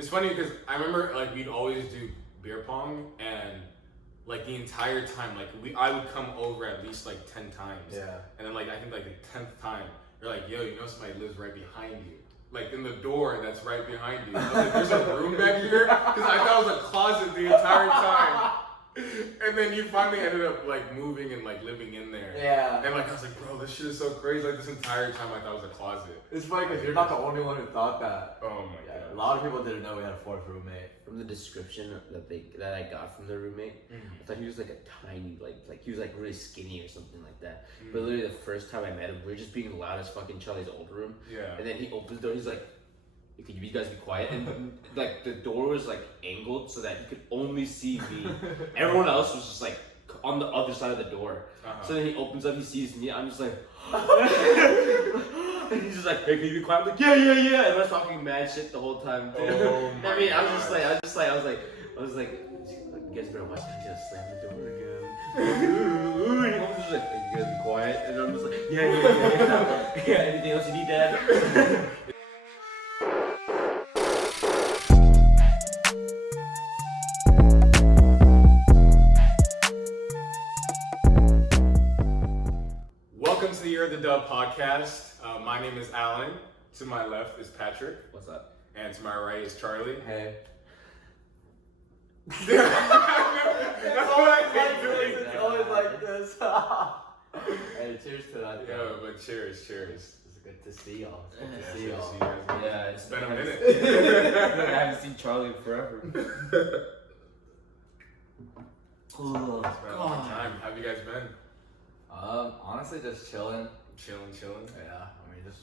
It's funny because I remember like we'd always do beer pong and like the entire time I would come over at least like 10 times. Yeah. And then like I think like the 10th time you're like, yo, you know somebody lives right behind you. Like in the door that's right behind you. I was like, there's a room back here? Because I thought it was a closet the entire time. And then you finally ended up like moving and like living in there. Yeah. And like I was like, bro, this shit is so crazy. Like this entire time I thought it was a closet. It's funny because you're not the only one who thought that. Oh my god. A lot of people didn't know we had a fourth roommate. From the description that I got from the roommate, I thought he was like a tiny, like he was like really skinny or something like that. But literally the first time I met him, we were just being loud as fucking Charlie's old room. Yeah. And then he opens the door, he's like, could you guys be quiet? And like the door was like angled so that he could only see me. Everyone else was just like on the other side of the door. So then he opens up, he sees me, I'm just like, and he's just like, hey, can you be quiet? I'm like, yeah. And I was talking mad shit the whole time. Oh my I mean, I God. was like, you guys better watch out, just slam the door again. And he was just like, hey, you guys be quiet. And I'm just like, yeah. Yeah, anything else you need, Dad? Welcome to the Year of the Dub podcast. My name is Alan. To my left is Patrick. What's up? And to my right is Charlie. Hey. That's what I hate doing. It's always like this. Hey, cheers to that. Yeah, but cheers. It's good to see y'all. It's good to Yeah, see good to y'all. see you guys. Yeah, It's been a I minute. haven't seen Charlie in forever. Oh, It's been a long time. How have you guys been? Honestly, just chilling. Chilling. Yeah, I mean, just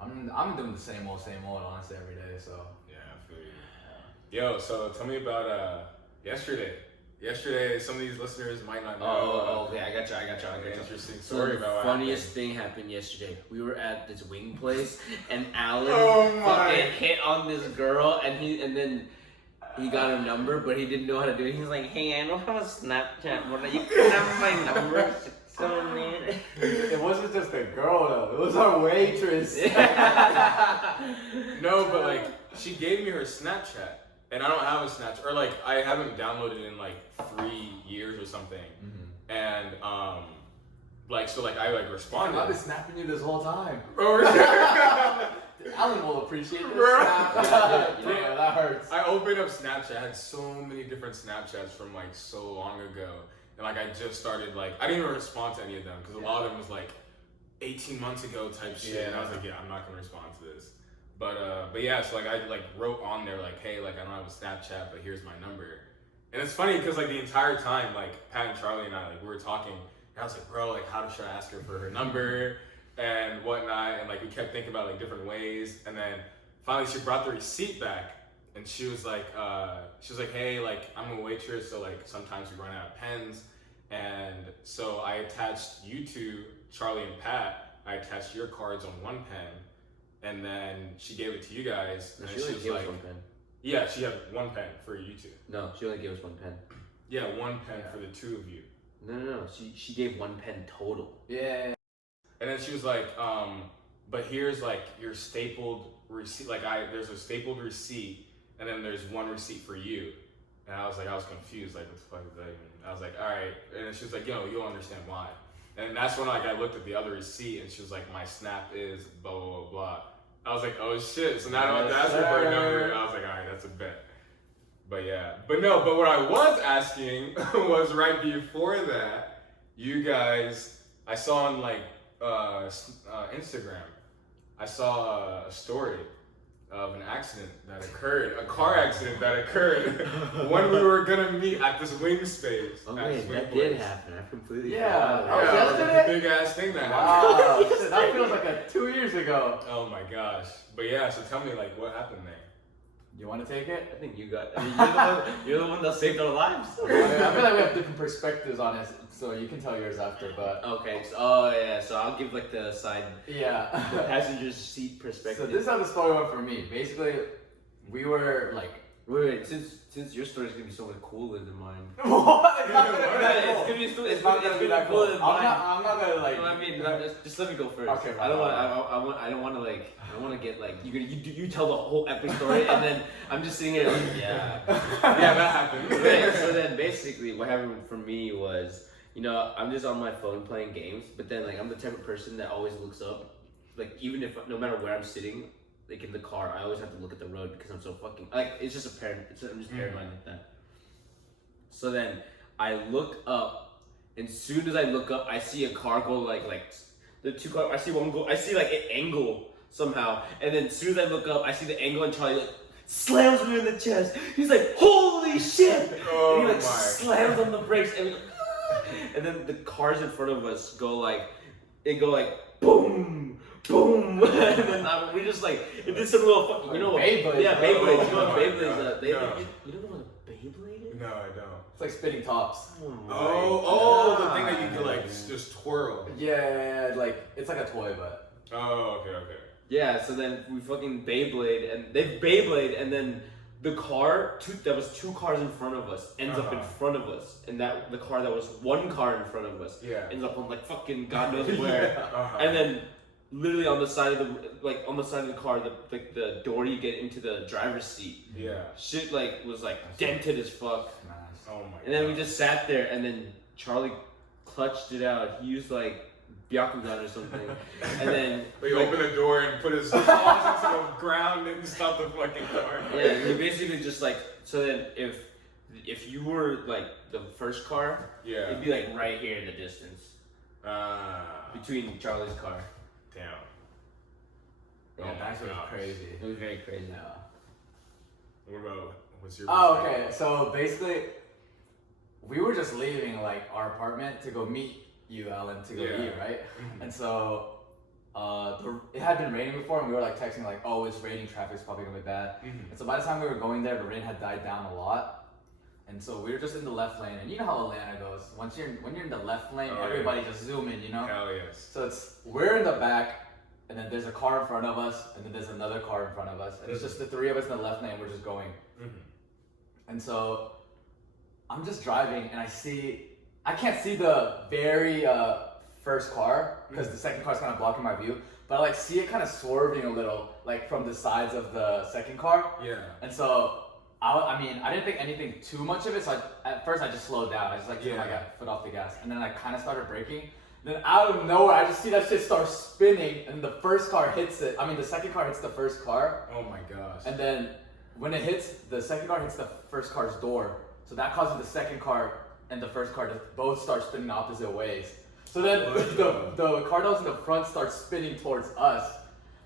I'm doing the same old, honestly, every day. So Yeah, I feel you. Yo, so tell me about yesterday. Yesterday, some of these listeners might not know. Okay, I got you. An interesting So story the about what funniest happened. thing happened yesterday. We were at this wing place, and Alan Oh my. fucking hit on this girl, and then he got her number, but he didn't know how to do it. He was like, "Hey, I don't have a Snapchat, but you can have my number." So man. it wasn't just a girl though; it was our waitress. No, but like she gave me her Snapchat, and I don't have a Snapchat, or like I haven't downloaded it in like 3 years or something. And like so, like I like responded. I've been snapping you this whole time. Oh, Alan will appreciate this. Bro. Yeah, that hurts. I opened up Snapchat. I had so many different Snapchats from like so long ago, and like I just started like I didn't even respond to any of them because a lot of them was like 18 months ago type shit, and I was like, yeah, I'm not gonna respond to this. But yeah, so like I like wrote on there like, hey, like I don't have a Snapchat, but here's my number. And it's funny because like the entire time, like Pat and Charlie and I, like we were talking, and I was like, bro, like how should I ask her for her number and whatnot, and like we kept thinking about like different ways, and then finally she brought the receipt back, and she was like, hey, like I'm a waitress, so like sometimes we run out of pens, and so I attached you two, Charlie and Pat, I attached your cards on one pen, and then she gave it to you guys, and She then only she was gave like, us one pen. yeah, she had one pen for you two. No, she only gave us one pen. Yeah, one pen for the two of you. No. She gave one pen total. Yeah. And then she was like, but here's like your stapled receipt. Like there's a stapled receipt, and then there's one receipt for you. And I was confused. Like, what the fuck is that even? I was like, all right. And then she was like, yo, you'll understand why. And that's when like I looked at the other receipt, and she was like, my snap is blah blah blah blah. I was like, oh shit. So now I don't have to ask her for a number. I was like, all right, that's a bet. But yeah, but what I was asking was right before that, you guys, I saw on like Instagram, I saw a story of an accident that occurred, a car accident that occurred when we were gonna meet at this wing space. Oh at this wait, wing that place. did happen. I completely Yeah. forgot. Oh, Yeah, it was yesterday? a big ass thing that Wow, happened. shit, that feels like 2 years ago. Oh my gosh. But yeah, so tell me like what happened there. You want to take it? I think you're the one that saved our lives. I feel like we have different perspectives on it, so you can tell yours after, but Okay, so I'll give like the side yeah. passenger seat perspective. So this is how the story went for me. Basically, we were like Wait, since your story's gonna be so much cooler than mine. What? It's not gonna be Yeah, that it's cool. gonna be so, It's not gonna be that cool. cooler than mine. I'm not gonna like. No, I mean, just let me go first. Okay, I don't want. I don't want to like. I don't want to get like. You tell the whole epic story, and then I'm just sitting here like, yeah, Yeah, that happened. Right, so then basically what happened for me was, I'm just on my phone playing games, but then like I'm the type of person that always looks up, like even if no matter where I'm sitting, like in the car, I always have to look at the road because I'm so fucking like it's just I'm just paranoid like that. So then I look up, and soon as I look up, I see a car go like the two car. I see one go. I see like an angle somehow, and then as soon as I look up, I see the angle, and Charlie like slams me in the chest. He's like, "Holy shit!" Oh and he like my. slams on the brakes, and and then the cars in front of us go like boom, boom, and then we just like it did some little fucking Beyblade, yeah, bro. Beyblade. You know Oh what my Beyblades God. are? No. You don't know what a Beyblade is? No, I don't. It's like spinning tops. Oh, the thing that you can like just twirl. Yeah, like it's like a toy, but. Oh, okay. Yeah, so then we fucking Beyblade, and they Beyblade, and then the car, there was two cars in front of us, ends up in front of us, and that the car that was one car in front of us, ends up on like fucking God knows where, and then literally on the side of the car, the door you get into the driver's seat, shit like was like dented as fuck. Nice. Oh my. And then we just sat there, and then Charlie clutched it out. He used like Byakugan or something, and then He opened the door and put his paws into the ground and stopped the fucking car. yeah, he basically just like so. Then if you were like the first car, it'd be like right here in the distance between Charlie's car. Damn. Yeah, Oh that was my gosh. crazy. It was very crazy. Yeah. What about what's your? Oh, perspective? okay. So basically, we were just leaving like our apartment to go meet you, Ellen, to go eat, right? And so it had been raining before, and we were like texting like, "Oh, it's raining. Traffic's probably gonna be bad." And so by the time we were going there, the rain had died down a lot, and so we were just in the left lane. And you know how Atlanta goes. When you're in the left lane, everybody just zoom in, Hell yes. So we're in the back. And then there's a car in front of us, and then there's another car in front of us, and it's just the three of us in the left lane. We're just going, and so I'm just driving, and I can't see the very first car because the second car's kind of blocking my view, but I like see it kind of swerving a little, like from the sides of the second car. Yeah. And so I didn't think anything too much of it. So at first I just slowed down. I just like took my foot off the gas, and then I kind of started braking. Then out of nowhere, I just see that shit start spinning, and the first car hits it. I mean, the second car hits the first car. Oh my gosh. And then when it hits, the second car hits the first car's door. So that causes the second car and the first car to both start spinning opposite ways. So then the car that was in the front starts spinning towards us.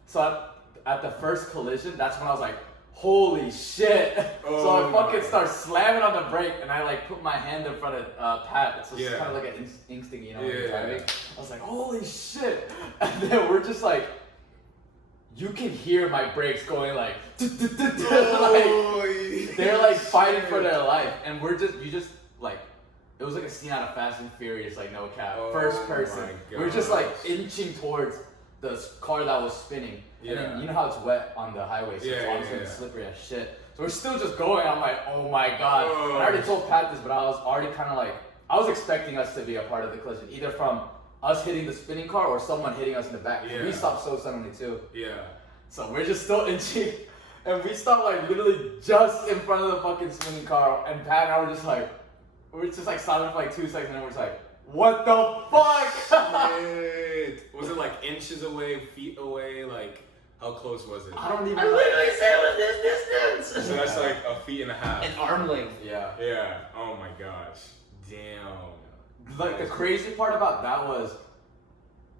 So at the first collision, that's when I was like, holy shit. So I fucking start slamming on the brake, and I like put my hand in front of Pat. So it's kind of like an instinct, you know, when you're driving. I was like, holy shit. And then we're just like, you can hear my brakes going like, they're like fighting for their life. And it was like a scene out of Fast and Furious, like no cap, first person. We're just like inching towards the car that was spinning. And then you know how it's wet on the highway, so it's obviously slippery as shit. So we're still just going. I'm like, oh my god. And I already told Pat this, but I was already kind of like, I was expecting us to be a part of the collision, either from us hitting the spinning car or someone hitting us in the back. We stopped so suddenly too. Yeah. So we're just still inching, and we stopped like literally just in front of the fucking spinning car, and Pat and I were just like silent for like 2 seconds, and then we're just like, what the fuck? Was it like inches away, feet away, like? How close was it? I don't even. I literally said it was this distance. So that's like a feet and a half. An arm length. Yeah. Yeah. Oh my gosh. Damn. Like the crazy part about that was,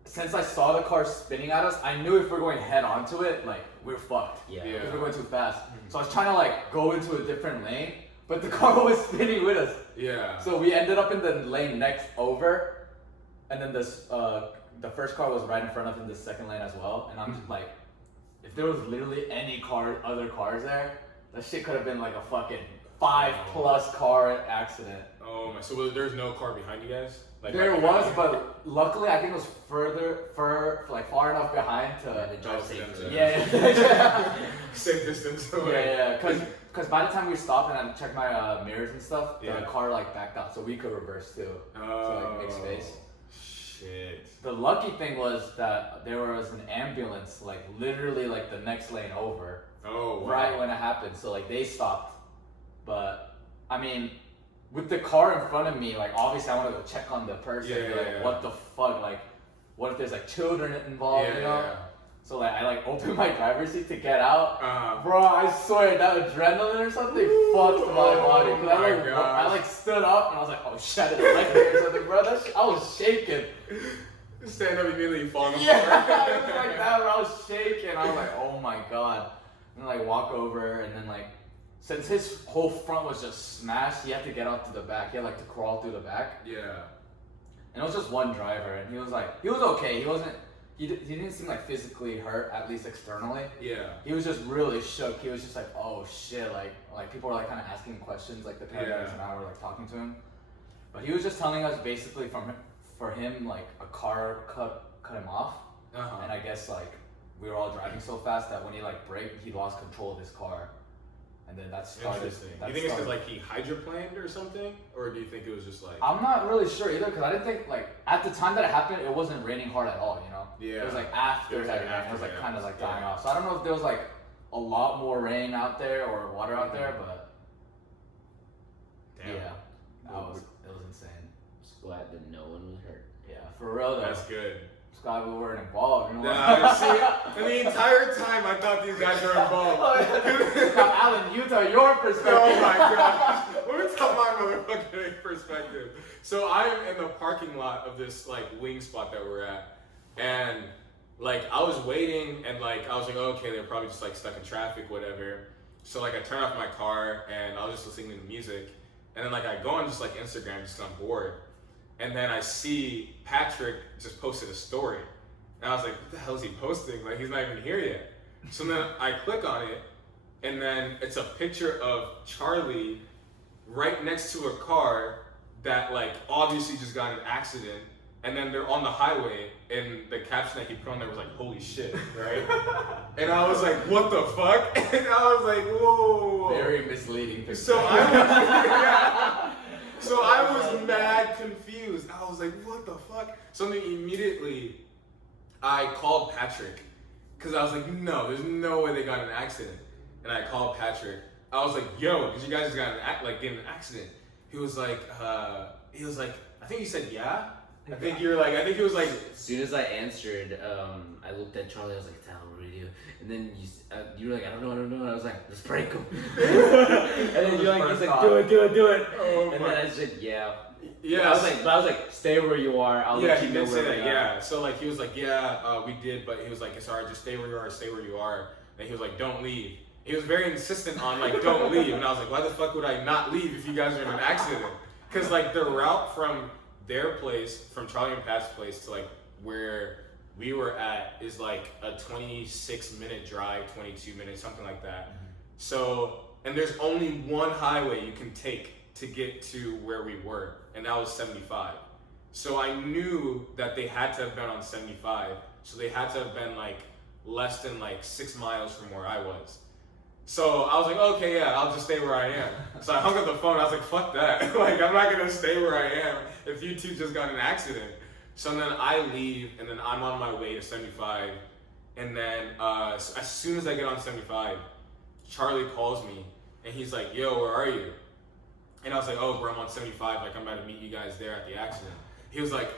since I saw the car spinning at us, I knew if we're going head onto it, like we're fucked. Yeah. If we're going too fast. So I was trying to like go into a different lane, but the car was spinning with us. Yeah. So we ended up in the lane next over, and then the first car was right in front of in the second lane as well. And I'm just like, if there was literally any other cars there, that shit could have been like a fucking 5+ car accident. Oh my. So there's no car behind you guys? Like There right was, behind? but luckily I think it was far enough behind to. The drive Oh, safely. Yeah. Safe distance away. Yeah, because by the time we stopped and I checked my mirrors and stuff, Yeah. the car like backed out, so we could reverse too. So like make space. Shit. The lucky thing was that there was an ambulance like literally like the next lane over, Oh, wow. right when it happened. So like they stopped, but I mean, with the car in front of me, like obviously I want to go check on the person. Yeah, be like, yeah. what the fuck? Like, what if there's like children involved? Yeah, you know? yeah. So like I like opened my driver's seat to get out. Uh-huh. Bro, I swear that adrenaline or something fucked my body. Cause Oh my I gosh. like stood up and I was like, oh shit, it's electric or something, bro. I was shaking. Stand up immediately, fall on the Yeah, floor. it was like that. Bro. I was shaking. I was like, oh my god. And like walk over and then like, since his whole front was just smashed, he had to get out to the back. He had like to crawl through the back. Yeah. And it was just one driver, and he was okay. He didn't seem like physically hurt, at least externally. Yeah. He was just really shook. He was just like, oh shit, like people were like kind of asking questions, like the paramedics and I were like talking to him. But he was just telling us basically for him like a car cut him off, Uh-huh. and I guess like we were all driving so fast that when he like braked, he lost control of his car, and then that started. Interesting. You think it's because like he hydroplaned or something, or do you think it was just like? I'm not really sure either because I didn't think like at the time that it happened, it wasn't raining hard at all. You know. Yeah. It was like after It was, that like, rain, after it was like that. kind of like dying Yeah. off. So I don't know if there was like a lot more rain out there or water out there, but Damn. yeah, it was insane. Just glad that no one was hurt. Yeah, for real though. That's good. Just glad we weren't involved. You know. Nah, see, and the entire time I thought these guys were involved. Now, Alan, you tell your perspective. Oh my gosh. Let me tell my motherfucking perspective. So I'm in the parking lot of this like wing spot that we're at, and like I was waiting, and like I was like, oh, okay, they're probably just like stuck in traffic, whatever. So like I turn off my car and I was just listening to music, and then like I go on just like Instagram just 'cause I'm bored, and then I see Patrick just posted a story, and I was like, what the hell is he posting? Like he's not even here yet. So then I click on it, and then it's a picture of Charlie right next to a car that like obviously just got in an accident, and then they're on the highway, and the caption that he put on there was like, holy shit, right? And I was like, what the fuck? And I was like, whoa. Very misleading picture. So I was, yeah. So I was mad confused. I was like, what the fuck? So then immediately I called Patrick, because I was like, no, there's no way they got in an accident. And I called Patrick. I was like, yo, because you guys just got in an accident. He was like, I think he said, yeah. I think he was like, As soon as I answered, I looked at Charlie. I was like, "Tell him, what do you do?" And then you were like, "I don't know." And I was like, "Let's break him." And then you're like, "He's like, do it." oh And my. then I said, "Yeah." Yeah. I was like, "Stay where you are. I'll Yeah, let he you know did where say we that. are." Yeah. So like he was like, yeah, we did, but he was like, it's alright, just stay where you are, stay where you are. And he was like, don't leave. He was very insistent on like, don't leave. And I was like, why the fuck would I not leave if you guys are in an accident? Because like the route from their place, from Charlie and Pat's place to like where we were at is like a 26-minute drive, 22 minutes, something like that. Mm-hmm. So, and there's only one highway you can take to get to where we were, and that was 75. So I knew that they had to have been on 75, so they had to have been like less than like 6 miles from where I was. So I was like, okay, yeah, I'll just stay where I am. So I hung up the phone. I was like, fuck that. Like, I'm not gonna stay where I am if you two just got in an accident. So then I leave, and then I'm on my way to 75. And then as soon as I get on 75, Charlie calls me, and he's like, yo, where are you? And I was like, oh, bro, I'm on 75. Like, I'm about to meet you guys there at the accident. He was like,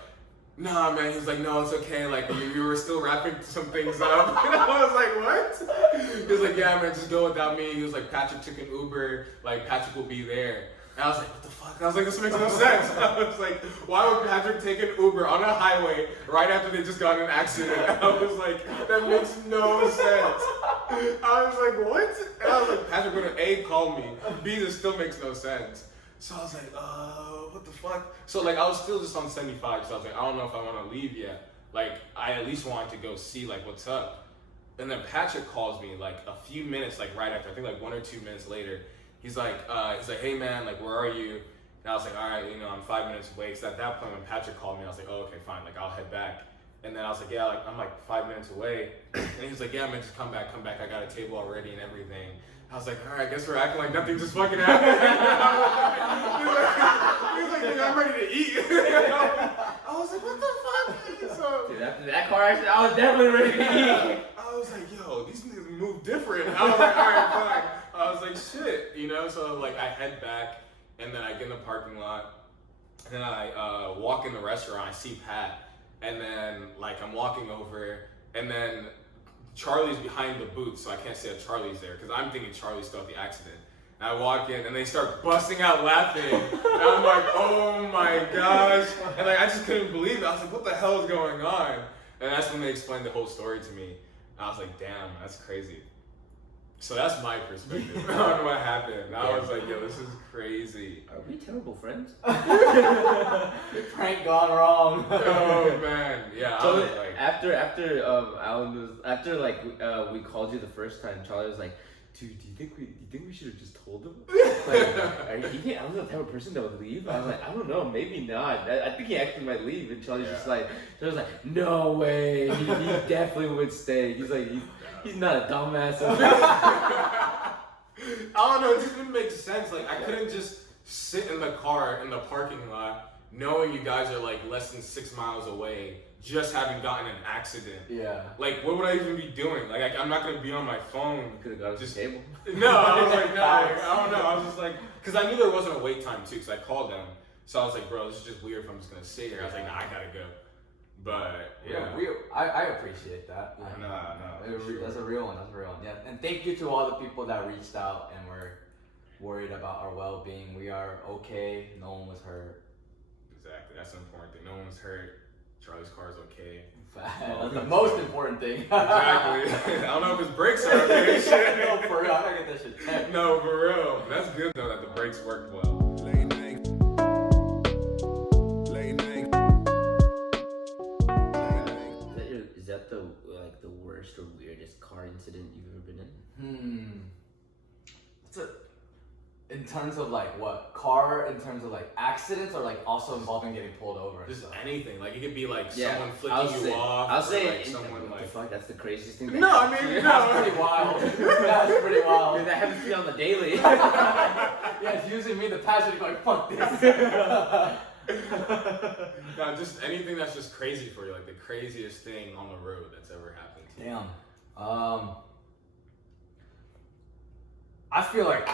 nah, man. He was like, no, it's okay. Like, we were still wrapping some things up. And I was like, what? He was like, yeah, man, just go without me. He was like, Patrick took an Uber. Like, Patrick will be there. And I was like, what the fuck? I was like, this makes no sense. I was like, why would Patrick take an Uber on a highway right after they just got in an accident? I was like, that makes no sense. I was like, what? And I was like, Patrick would have A, called me. B, this still makes no sense. So I was like, what the fuck? So like I was still just on 75, so I was like, I don't know if I want to leave yet. Like I at least wanted to go see like what's up. And then Patrick calls me like a few minutes, like right after, I think like 1 or 2 minutes later. He's like, hey man, like where are you? And I was like, all right, you know, I'm 5 minutes away. Because at that point, when Patrick called me, I was like, oh, okay, fine. Like, I'll head back. And then I was like, yeah, like, I'm like 5 minutes away. And he was like, yeah, man, just come back. I got a table already and everything. I was like, all right, I guess we're acting like nothing just fucking happened. He was like, dude, I'm ready to eat. I was like, what the fuck? So, dude, after that car accident, I was definitely ready to eat. I was like, yo, these niggas move different. I was like, all right, fine. I was like, shit, you know? So, like, I head back, and then I get in the parking lot, and then I walk in the restaurant, I see Pat, and then, like, I'm walking over, and then Charlie's behind the booth, so I can't say that Charlie's there, because I'm thinking Charlie's still at the accident. And I walk in, and they start busting out laughing, and I'm like, oh my gosh, and like, I just couldn't believe it. I was like, what the hell is going on? And that's when they explained the whole story to me. I was like, damn, that's crazy. So that's my perspective on what happened. I was like, yo, this is crazy. Are we terrible friends? Prank gone wrong. Oh man, yeah. So I was like, Alan was we called you the first time. Charlie was like, dude, do you think we should have just told him? Like, you think I'm the type of person that would leave? I was like, I don't know, maybe not. I think he actually might leave. And Charlie's just like, no way, he definitely would stay. He's like, he's not a dumbass. I don't know, it just didn't make sense. Like, I couldn't just sit in the car in the parking lot knowing you guys are like less than 6 miles away, just having gotten an accident. Yeah. Like, what would I even be doing? Like, I'm not gonna be on my phone. Could have got us a table. No, I was like, no, like, I don't know. I was just like, because I knew there wasn't a wait time too, because I called them. So I was like, bro, this is just weird if I'm just gonna sit here. I was like, nah, I gotta go. But yeah, I appreciate that. No, That's a real one. Yeah, and thank you to all the people that reached out and were worried about our well-being. We are okay. No one was hurt. Exactly. That's the important thing. No one was hurt. Charlie's car is okay. That's the most important thing. Exactly. I don't know if his brakes are okay. Shit. No, for real. I gotta get that shit checked. No, for real. That's good though that the brakes worked well. Is that the worst or weirdest car incident you've ever been in? In terms of like what car? In terms of like accidents, or like also involving getting pulled over? Just so. anything. Like it could be like Yeah, someone flicking you off. I'll say like someone what like. the fuck? That's the craziest thing. No, I mean That's pretty wild. That's pretty wild. Dude, that happens to me on the daily. Yeah, it's usually me, the passenger, going fuck this. No, just anything that's just crazy for you, like the craziest thing on the road that's ever happened to you. Damn. I feel like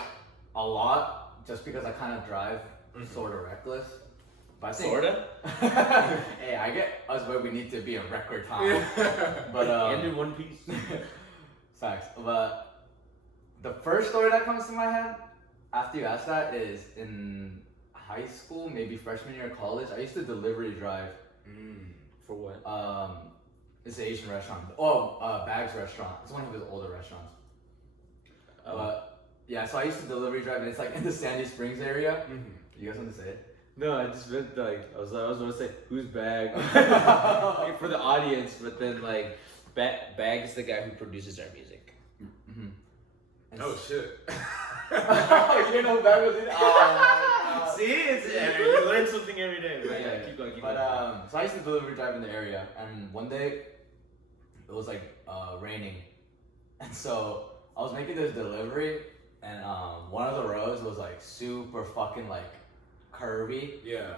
a lot, just because I kind of drive sort of reckless. But I think, Sorta? hey, I get us where we need to be in record time. But And in one piece. facts. But the first story that comes to my head after you ask that is in high school, maybe freshman year of college. I used to delivery drive. For what? It's an Asian restaurant. Bags restaurant. It's one of his older restaurants. But yeah, so I used to delivery drive, and it's like in the Sandy Springs area. You guys want to say it? No, I just meant like I was gonna say whose bag for the audience, but then like Bag is the guy who produces our music. Oh shit. You didn't know who Bag was in? See, you learn something every day. But yeah, keep going. So I used to delivery drive in the area, and one day it was like raining, and so I was making this delivery, and one of the roads was like super fucking like curvy. Yeah.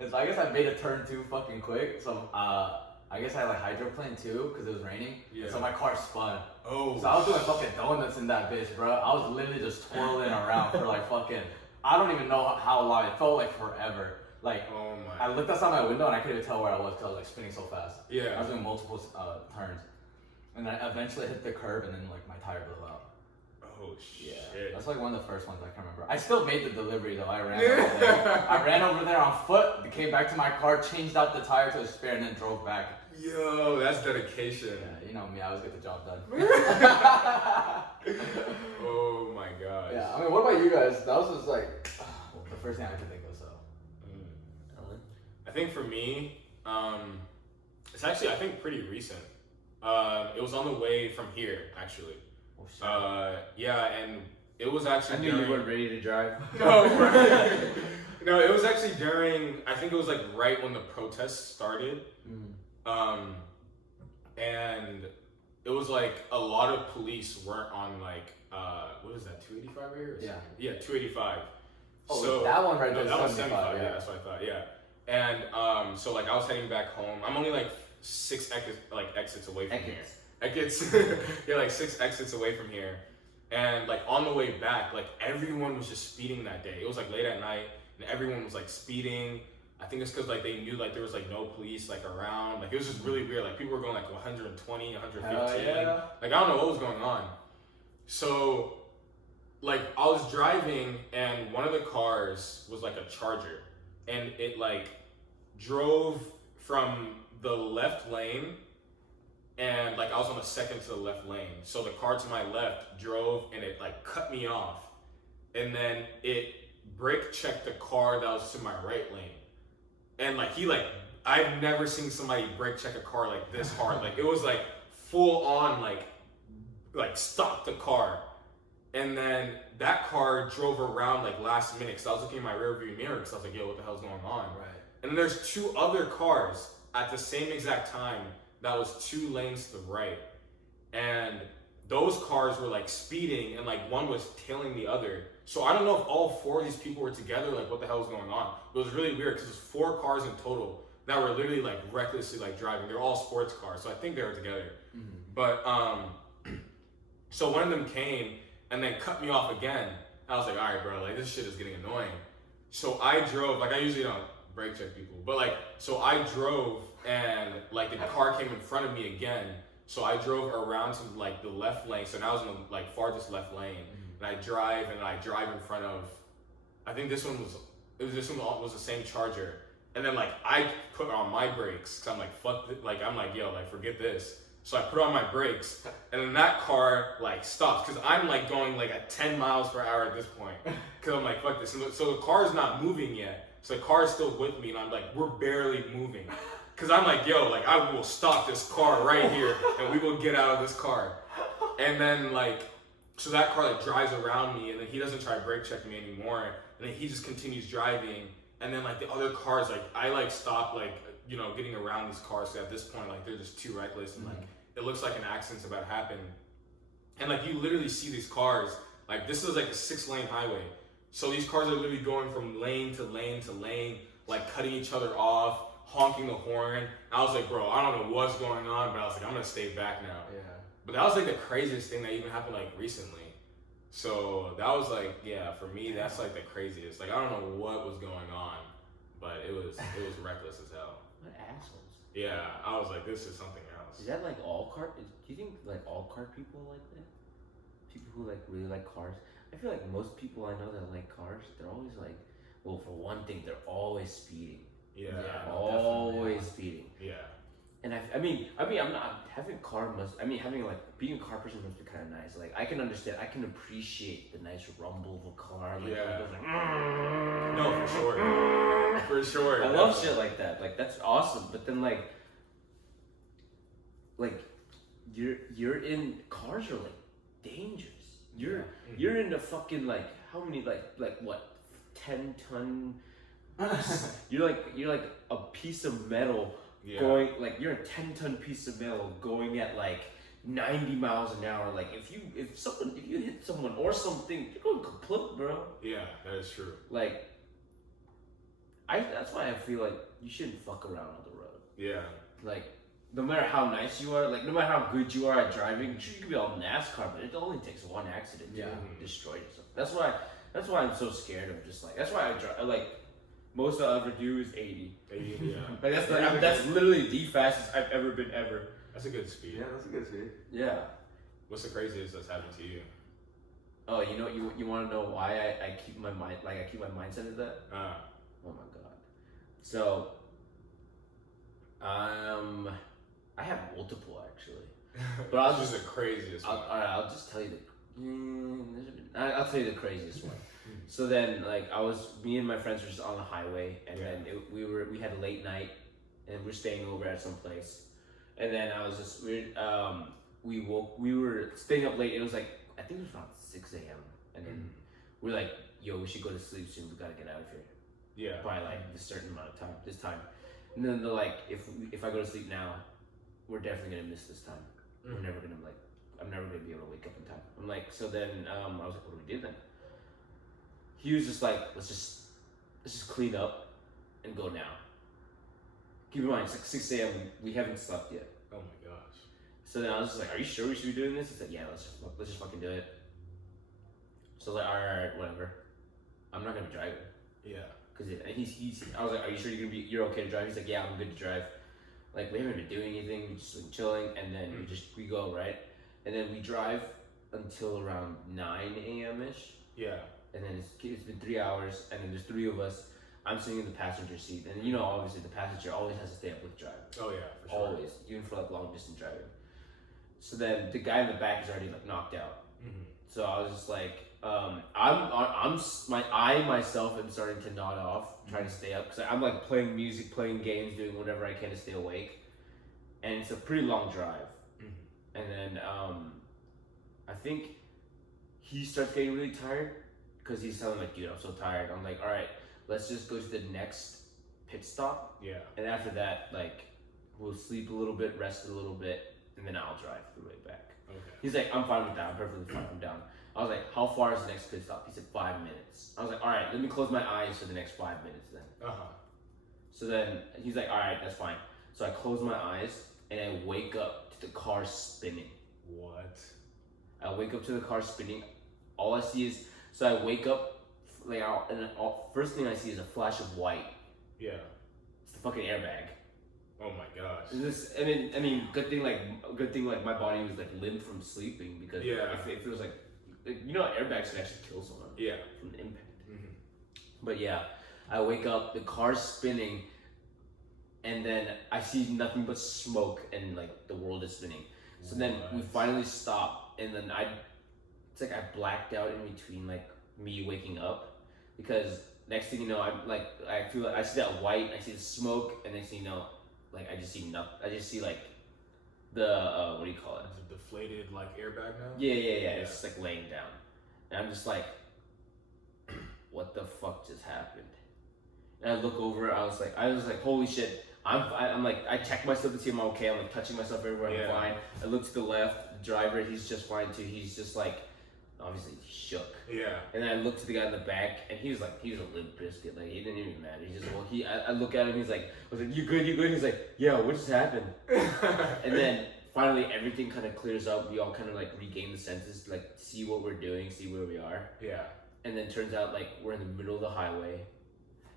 And so I guess I made a turn too fucking quick. So I guess I like hydroplaned too because it was raining. Yeah. So my car spun. Oh. So I was doing fucking donuts in that bitch, bro. I was literally just twirling around for like fucking, I don't even know how long. It felt like forever. Like, oh my. I looked outside my window and I couldn't even tell where I was because I was like spinning so fast. Yeah. I was doing multiple turns. And I eventually hit the curb and then like my tire blew out. Oh shit. Yeah. That's like one of the first ones I can remember. I still made the delivery though. I ran over there. I ran over there on foot, came back to my car, changed out the tire to a spare, and then drove back. Yo, that's dedication. Yeah, you know me, I always get the job done. Oh my gosh. Yeah, I mean, what about you guys? That was just like the first thing I could think of. So, I think for me, it's actually I think pretty recent. It was on the way from here actually. oh shit. Yeah, and It was actually I knew you weren't ready to drive. No, right. No, it was actually during, I think it was like right when the protests started. And it was like a lot of police weren't on like, what is that, 285 right here? Yeah. Yeah, 285. Oh, So, that one right no, there. that was 75. yeah, that's what I thought, yeah. And so like I was heading back home. I'm only like six exits away from here. Exits. Yeah, like 6 exits away from here. And like on the way back, like everyone was just speeding that day. It was like late at night and everyone was like speeding. I think it's because like they knew like there was like no police like around. Like it was just really weird. Like people were going like 120, 115. Yeah. Like I don't know what was going on. So like I was driving and one of the cars was like a Charger and it like drove from the left lane and like I was on the second to the left lane. So the car to my left drove and it like cut me off. And then it brake checked the car that was to my right lane. And like I've never seen somebody brake check a car like this hard. Like it was like full on like stopped the car. And then that car drove around like last minute because I was looking in my rear view mirror because I was like, yo, what the hell's going on? Right. And then there's 2 other cars at the same exact time that was 2 lanes to the right. And those cars were like speeding and like one was tailing the other. So I don't know if all 4 of these people were together, like what the hell was going on. But it was really weird because there's 4 cars in total that were literally like recklessly like driving. They're all sports cars, so I think they were together. But so one of them came and then cut me off again. I was like, all right, bro, like this shit is getting annoying. So I drove, like I usually don't brake check people, but like, so I drove and like the car came in front of me again. So I drove around to like the left lane. So now I was in the like farthest left lane. And I drive in front of, I think this one was the same Charger. And then like I put on my brakes because I'm like, fuck this. Like I'm like, yo, like forget this. So I put on my brakes and then that car like stops because I'm like going like at 10 miles per hour at this point. Because I'm like, fuck this. So the car's not moving yet. So the car is still with me and I'm like, we're barely moving. Because I'm like, yo, like I will stop this car right here and we will get out of this car. And then like, so that car like drives around me and then he doesn't try to brake check me anymore. And then he just continues driving. And then like the other cars, like I like stop like, you know, getting around these cars. So at this point, like they're just too reckless and like it looks like an accident's about to happen. And like you literally see these cars, like this is like a 6-lane highway. So these cars are literally going from lane to lane to lane, like cutting each other off, honking the horn. I was like, bro, I don't know what's going on, but I was like, I'm gonna stay back now. Yeah. But that was like the craziest thing that even happened like recently. So that was like, yeah, for me, that's like the craziest. Like I don't know what was going on, but it was reckless as hell. What assholes. Yeah, I was like, this is something else. Is that like all car? Do you think like all car people are like that? People who like really like cars. I feel like most people I know that like cars, they're always like, well, for one thing, they're always speeding. Yeah, Always speeding. Yeah. And I mean, I'm not having having like being a car person must be kind of nice. Like I can understand, I can appreciate the nice rumble of a car. Like, Yeah. it goes like, No, for sure. For sure. I love shit like that. Like that's awesome. But then like you're in cars are like dangerous. You're in a fucking like how many like what 10-ton. You're like a piece of metal. Yeah. Going like you're a 10-ton piece of metal going at like 90 miles an hour. Like if you hit someone or something, you're going kaput, bro. Yeah, that is true. Like that's why I feel like you shouldn't fuck around on the road. Yeah. Like no matter how nice you are, like no matter how good you are at driving, sure you can be all NASCAR, but it only takes one accident to destroy yourself. That's why I'm so scared of just like that's why I drive like. Most I'll ever do is 80. 80, yeah. Like that's literally the fastest I've ever been ever. That's a good speed. Yeah, that's a good speed. Yeah. What's the craziest that's happened to you? Oh, you know you want to know why I keep my mind I keep my mindset at that? Oh my god. So I have multiple actually. But I'll just the craziest one. Alright, I'll just tell you I'll tell you the craziest one. So then, like, me and my friends were just on the highway, and then we had a late night, and we're staying over at some place, and then we were staying up late. It was like I think it was around 6 a.m. And then we're like, yo, we should go to sleep soon. We gotta get out of here. Yeah. By like this certain amount of time, this time. And then they're like, if I go to sleep now, we're definitely gonna miss this time. We're never gonna I'm never gonna be able to wake up in time. I'm like, so then I was like, what do we do then? He was just like, let's just clean up and go now. Keep in mind, it's like 6 a.m. We haven't slept yet. Oh my gosh. So then I was just like, are you sure we should be doing this? He's like, yeah, let's just fucking do it. So I was like, all right, whatever. I'm not gonna be driving. Yeah. Cause I was like, are you sure you're okay to drive? He's like, yeah, I'm good to drive. Like we haven't been doing anything, we just been chilling, and then we go, right? And then we drive until around 9 a.m. ish. Yeah. And then it's been 3 hours, and then there's 3 of us. I'm sitting in the passenger seat, and you know, obviously the passenger always has to stay up with the driver. Oh yeah, for sure. Always, even for like long distance driving. So then the guy in the back is already like knocked out. So I was just like, I myself am starting to nod off, trying to stay up, because I'm like playing music, playing games, doing whatever I can to stay awake, and it's a pretty long drive. And then I think he starts getting really tired because he's telling me like, dude, I'm so tired. I'm like, all right, let's just go to the next pit stop. Yeah. And after that, like, we'll sleep a little bit, rest a little bit, and then I'll drive the way back. Okay. He's like, I'm fine with that. I'm perfectly fine. I'm down. I was like, how far is the next pit stop? He said 5 minutes. I was like, all right, let me close my eyes for the next 5 minutes then. So then he's like, all right, that's fine. So I close my eyes and I wake up to the car spinning. What? I wake up to the car spinning. All I see is, so I wake up, like, first thing I see is a flash of white. Yeah. It's the fucking airbag. Oh my gosh. I mean, good thing like my body was like limp from sleeping, because if it was like, you know, airbags can actually kill someone. Yeah. From the impact. But yeah, I wake up, the car's spinning, and then I see nothing but smoke, and like the world is spinning. So then we finally stop, and then it's like I blacked out in between like me waking up, because next thing you know, I'm like, I feel like I see that white, I see the smoke, and next thing you know, like I just see nothing. I just see like the what do you call it? Is it deflated like airbag now? Yeah. It's just like laying down, and I'm just like, what the fuck just happened? And I look over. I was like, holy shit! I'm like, I check myself to see if I'm okay. I'm like touching myself everywhere. I'm fine. I look to the left. The driver, he's just fine too. He's just like, obviously shook. Yeah. And then I look to the guy in the back, and he was a limp biscuit. Like, he didn't even matter. He just, I look at him. He's like, I was like, you good? He's like, yeah. What just happened? And then finally everything kind of clears up. We all kind of like regain the senses, like see what we're doing, see where we are. Yeah. And then turns out like we're in the middle of the highway,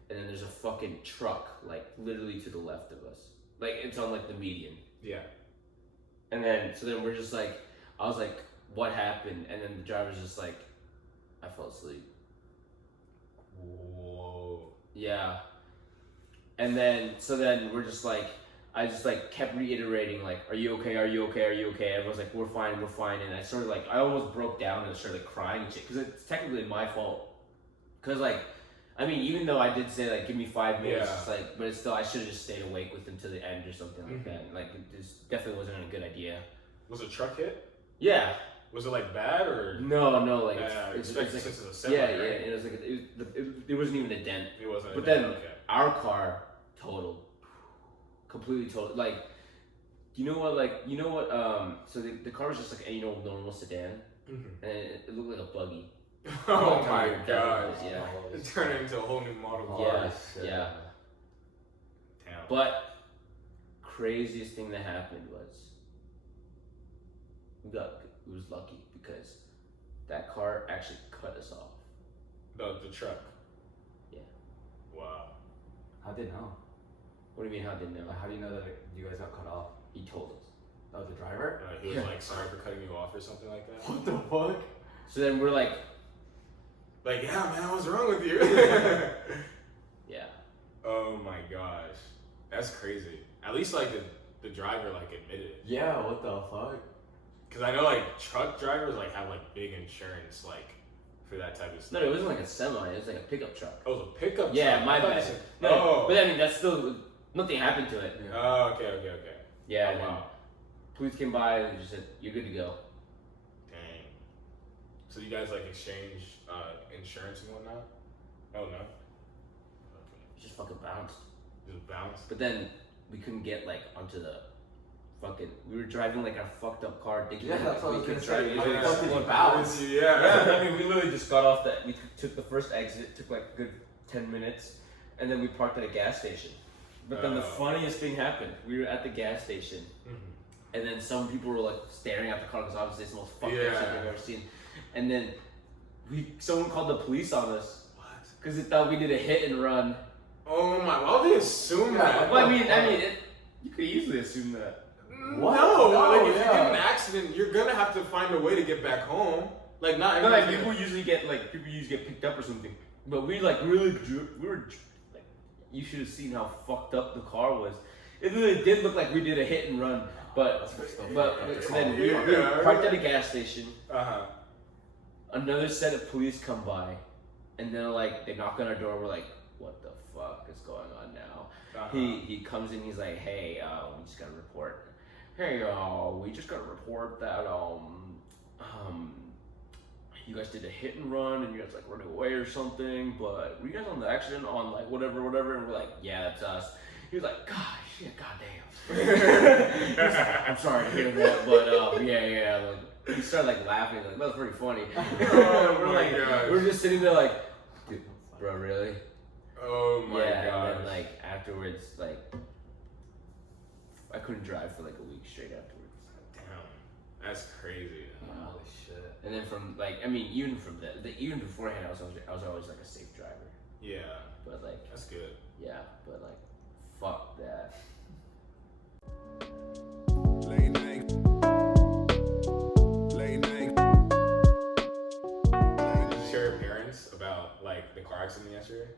and then there's a fucking truck like literally to the left of us. Like it's on like the median. Yeah. And then so we're just like, I was like, what happened? And then the driver's just like, I fell asleep. Whoa. Yeah. And then we're just like, I just like kept reiterating like, are you okay? Are you okay? Are you okay? Everyone's like, we're fine. And I sort of like, I almost broke down and started like crying and shit, because it's technically my fault. Because like, I mean, even though I did say like, give me 5 minutes, it's like, but it's still, I should have just stayed awake with them to the end or something like that. Like, it definitely wasn't a good idea. Was a truck hit? Yeah. Was it like bad or? No, like it's like, it's a semi, right? It was like it wasn't even a dent. It wasn't. But then our car totaled, completely totaled. Like, you know what? So the car was just like a normal sedan, and it looked like a buggy. Oh my god! Yeah, it turned into a whole new model car. Yeah. Damn. But craziest thing that happened was it was lucky, because that car actually cut us off. The truck? Yeah. Wow. How did it know? What do you mean, how did it know? How do you know that you guys got cut off? He told us. That was the driver? He was like, sorry for cutting you off or something like that. What the fuck? So then we're like, yeah, man, what's wrong with you? Yeah. Oh my gosh. That's crazy. At least like the driver like admitted it. Yeah, what the fuck? Because I know like truck drivers like have like big insurance like for that type of stuff. No, it wasn't like a semi. It was like a pickup truck. Oh, it was a pickup truck? Yeah, my bad. No, but I mean, that's still, nothing happened to it. Yeah. Oh, okay. Yeah, oh, wow. Police came by and just said, you're good to go. Dang. So you guys like exchange insurance and whatnot? Oh no, Just fucking bounced. just bounce. But then we couldn't get like onto the fucking. We were driving like a fucked up car. Thinking Yeah, that, that's what I we was could gonna drive say. easily. How the fuck did you One bounce? Yeah. Yeah, I mean, we literally just got off that. We took the first exit, took like a good 10 minutes, and then we parked at a gas station. But then the funniest thing happened. We were at the gas station, and then some people were like staring at the car because obviously it's the most fucked up shit they've ever seen. And then someone called the police on us. What? Because they thought we did a hit and run. Oh my! Why would they assume that? Well, I mean, you could easily assume that. What? No, No, like if you yeah. get in an accident, you're gonna have to find a way to get back home. Like not. No, like everyone's people usually get picked up or something. But we like really we were like, you should have seen how fucked up the car was. It really did look like we did a hit and run. But so then we parked at a gas station. Another set of police come by, and then like they knock on our door. We're like, what the fuck is going on now? He comes in. He's like, hey, we just got a report. Hey, we just got a report that you guys did a hit and run and you guys like running away or something. But were you guys on the accident on like whatever? And we're like, yeah, that's us. He was like, gosh, yeah, goddamn. He was like, I'm sorry to hear that, but yeah. Like, he started like laughing. Like, that was pretty funny. Oh my gosh. We're just sitting there like, dude, bro, really? Oh my gosh. god. And then like afterwards, like I couldn't drive for like a week straight afterwards. Damn, that's crazy. Holy shit. And then from like, I mean, even from even beforehand, I was always like a safe driver. Yeah. But like, That's good. yeah, but like, fuck that. Late night. Did you share your parents about like the car accident yesterday?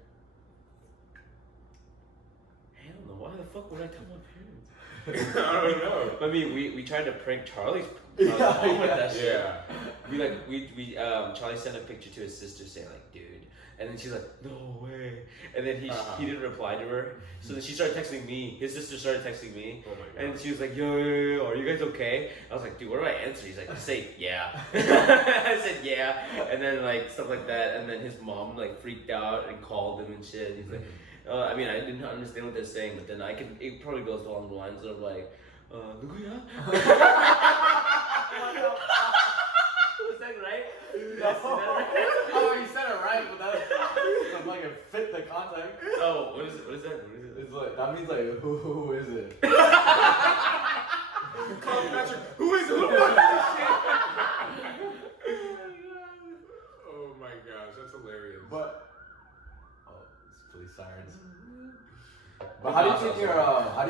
Hell no, why the fuck would I tell my parents? I don't know. I mean, we tried to prank Charlie's Yeah, mom with that shit. Yeah. We Charlie sent a picture to his sister saying like, dude, and then she's like, no way, and then he didn't reply to her, so then she started texting me. His sister started texting me, Oh my god. and she was like, yo, are you guys okay? I was like, dude, what do I answer? He's like, just say yeah. I said yeah, and then like stuff like that, and then his mom like freaked out and called him and shit. He's like. I mean, I didn't understand what they're saying, but then it probably goes along the lines of like, 누구야? Was that right? Did I say that right? Oh, you said it right, but that like it fit the context. Oh, what is it? What is that? It's like that means like who is it? Call Patrick. Who is it? Who the fuck is this shit? Oh my gosh, that's hilarious. But it's police sirens. But how do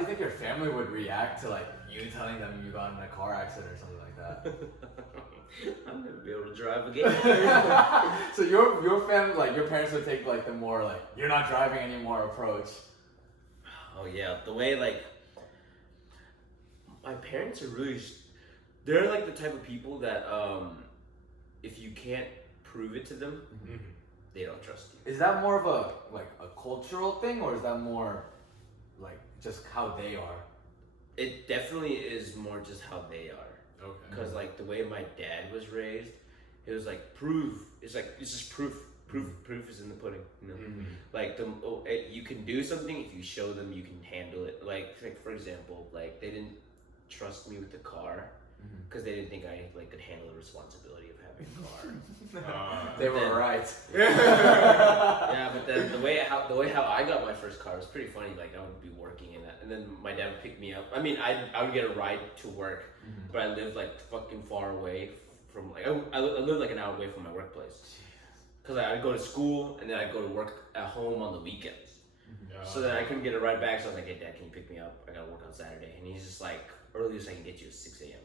you think your family would react to like you telling them you got in a car accident or something like that? I'm gonna be able to drive again. So your family, like your parents would take like the more like you're not driving anymore approach. Oh yeah, the way like my parents are really, they're like the type of people that if you can't prove it to them, they don't trust you. Is that more of a cultural thing, or is that more like just how they are? It definitely is more just how they are. Okay. Because like the way my dad was raised, it was like proof. It's just proof. Proof is in the pudding. You know, like you can do something if you show them you can handle it. Like for example, like they didn't trust me with the car because they didn't think I like could handle the responsibility of having a car. They were right. Yeah, but then the way how I got my first car was pretty funny. Like I would be working in that, and then my dad would pick me up. I mean, I would get a ride to work, but I lived like fucking far away from like I lived like an hour away from my workplace. Because I'd go to school and then I'd go to work at home on the weekends. So then I couldn't get a ride back. So I was like, hey dad, can you pick me up? I gotta work on Saturday. And he's just like, earliest I can get you is 6 a.m.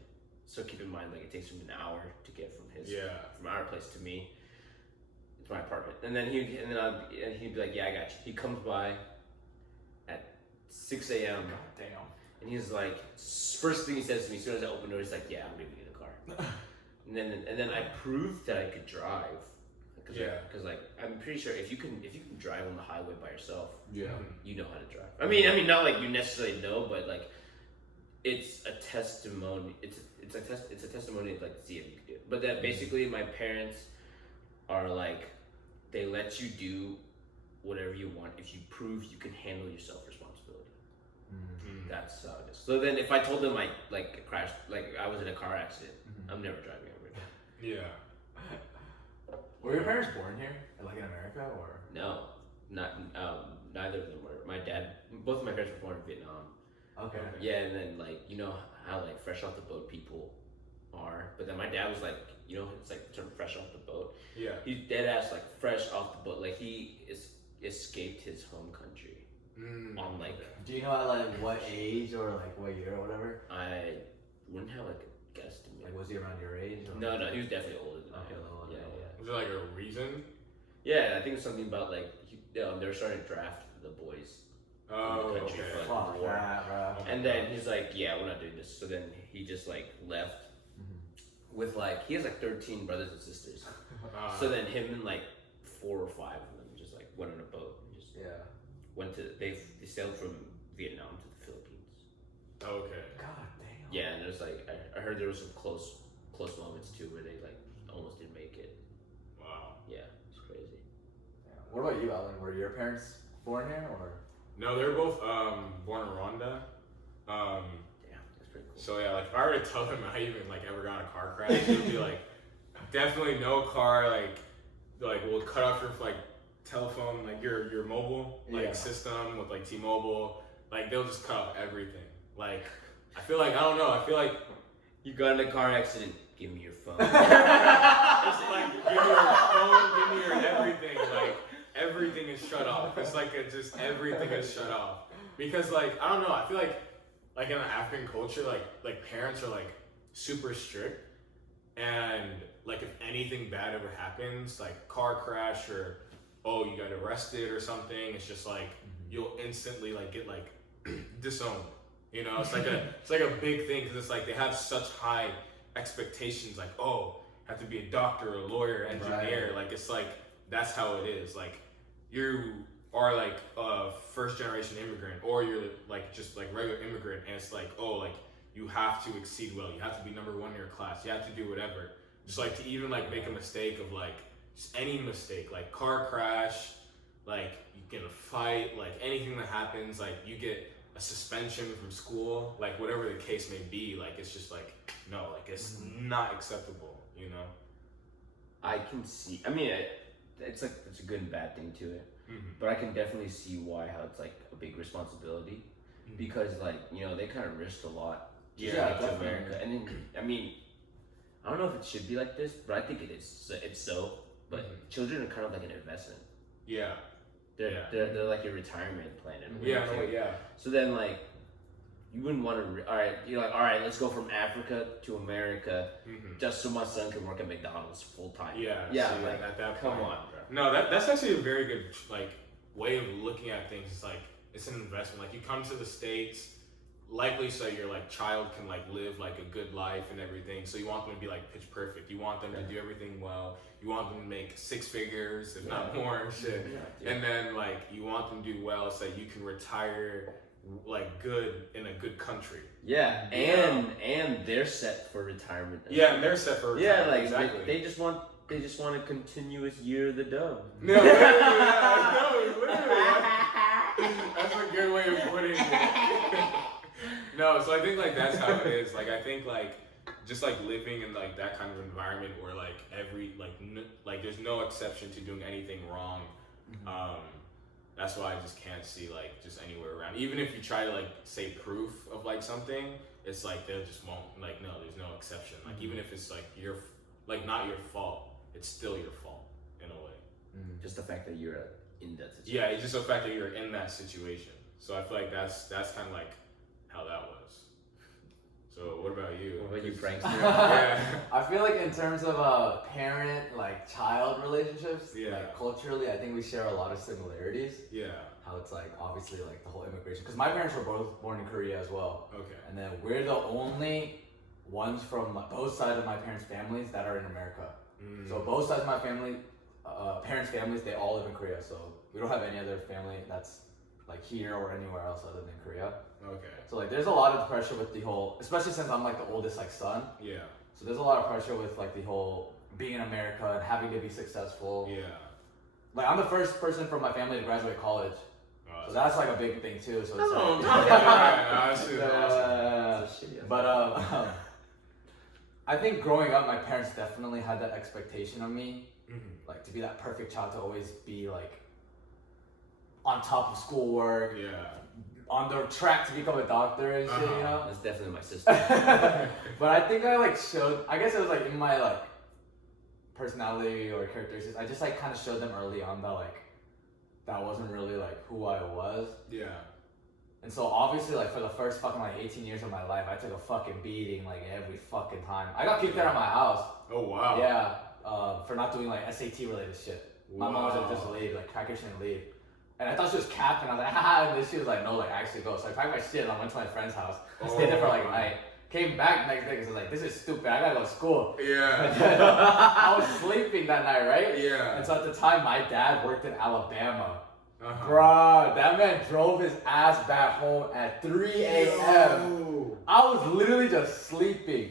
So keep in mind, like it takes him an hour to get from our place to me, to my apartment. And then he'd be like, yeah, I got you. He comes by at 6 a.m. God damn. And he's like, first thing he says to me as soon as I open the door, he's like, yeah, I'm giving you the car. and then I proved that I could drive. Because like I'm pretty sure if you can drive on the highway by yourself, you know how to drive. I mean not like you necessarily know, but like it's a testimony. It's a testimony to like see if you can do it. But that basically my parents are like, they let you do whatever you want if you prove you can handle your self-responsibility. That's how it is. So then if I told them I like crashed, like I was in a car accident, I'm never driving ever again. Yeah. Were your parents born here, like in America, or? No, not neither of them were. Both of my parents were born in Vietnam. Okay. Yeah, and then like you know how like fresh off the boat people are, but then my dad was like, you know, it's like the term fresh off the boat. Yeah. He's dead ass like fresh off the boat, like he escaped his home country on like. Do you know at like what age or like what year or whatever? I wouldn't have like a guesstimate. Like was he around your age? Or? No, he was definitely older than Okay, I am. a little older. Yeah. Was there like a reason? Yeah, I think it's something about like they were starting to draft the boys. Oh, in the country okay. for, like, Fuck war. that, bro. And then he's like, yeah, we're not doing this. So then he just like left with like, he has like 13 brothers and sisters. So then him and like 4 or 5 of them just like went on a boat and just went to, they sailed from Vietnam to the Philippines. Okay. God damn. Yeah, and there's like, I heard there was some close moments too where they like almost didn't make it. Wow. Yeah, it's crazy. Yeah. What about you, Alan? Were your parents born here or? No, they were both born in Rwanda. Yeah, that's pretty cool. So yeah, like if I were to tell them I even like ever got in a car crash, it would be like definitely no car. Like we'll cut off your like telephone, like your mobile like system with like T-Mobile. Like they'll just cut off everything. Like I feel like I don't know. I feel like You got in a car accident, give me your phone. it's like give me your phone, give me your everything. Like everything is shut off. It's like just everything is shut off. Because like I don't know, I feel like in an African culture, like parents are like super strict, and like if anything bad ever happens, like car crash or you got arrested or something, it's just like you'll instantly like get like disowned. You know, it's like a big thing because it's like they have such high expectations. Like have to be a doctor, a lawyer, engineer. Right. Like it's like that's how it is. Like you are like a first generation immigrant, or you're like just like regular immigrant, and it's like like you have to exceed well. You have to be number 1 in your class. You have to do whatever. Just like to even like make a mistake of like just any mistake, like car crash, like you get in a fight, like anything that happens, like you get a suspension from school, like whatever the case may be, like it's just like no, like it's not acceptable, you know. I can see. I mean, it's like there's a good and bad thing to it, but I can definitely see how it's like a big responsibility because like you know they kind of risked a lot to America, and then I mean I don't know if it should be like this, but I think it is. It's so. But children are kind of like an investment. Yeah. They're like your retirement plan. So then like you wouldn't want to. You're like, all right, let's go from Africa to America, just so my son can work at McDonald's full time. Yeah. So like at that come point, on, bro. No, that's actually a very good like way of looking at things. It's like it's an investment. Like you come to the States, likely so your like child can like live like a good life and everything. So you want them to be like pitch perfect. You want them to do everything well. You want them to make 6 figures, if not more, and shit. And then like you want them to do well so that you can retire like good in a good country. Yeah, and they're set for retirement. Yeah, and they're set for retirement. Yeah, like exactly. they just want a continuous year of the dome. No, literally. That's a good way of putting it. No, so I think like that's how it is. Like I think like just like living in like that kind of environment where like every like there's no exception to doing anything wrong. That's why I just can't see like just anywhere around. Even if you try to like say proof of like something, it's like they just won't like no, there's no exception. Like even if it's like not your fault, it's still your fault in a way. Just the fact that you're in that situation. Yeah, it's just the fact that you're in that situation. So I feel like that's kind of like how that was. So what about you? What about you, prankster? Yeah. I feel like in terms of parent like child relationships, Yeah. like culturally, I think we share a lot of similarities. Yeah. How it's like obviously like the whole immigration, because my parents were both born in Korea as well. Okay. And then we're the only ones from both sides of my parents' families that are in America. So both sides of my family, parents' families, they all live in Korea. So we don't have any other family that's like here or anywhere else other than Korea. Okay. So like there's a lot of pressure with the whole, especially since I'm like the oldest like son. Yeah. So there's a lot of pressure with like the whole being in America and having to be successful. Yeah. Like I'm the first person from my family to graduate college. So that's like a big thing too. So it's Oh, like, but I think growing up, my parents definitely had that expectation of me, like to be that perfect child, to always be like on top of schoolwork, on the track to become a doctor and shit, you know. That's definitely my sister. But I think I like showed. I guess it was like in my like personality or characteristics. I just like kind of showed them early on that like that wasn't really like who I was. Yeah. And so obviously like for the first fucking like 18 years of my life, I took a fucking beating like every fucking time. I got kicked out of my house. Oh wow. Yeah, for not doing like SAT related shit. My mom was like, just leave, like pack your shit and leave. And I thought she was capping. I was like, haha, and then she was like, no, like actually go. So I packed my shit and I went to my friend's house. Stayed there for like a night. Came back next day because I was like, this is stupid. I gotta go to school. Yeah. I was sleeping that night, right? Yeah. And so at the time, my dad worked in Alabama. Bruh, that man drove his ass back home at 3 a.m. I was literally just sleeping.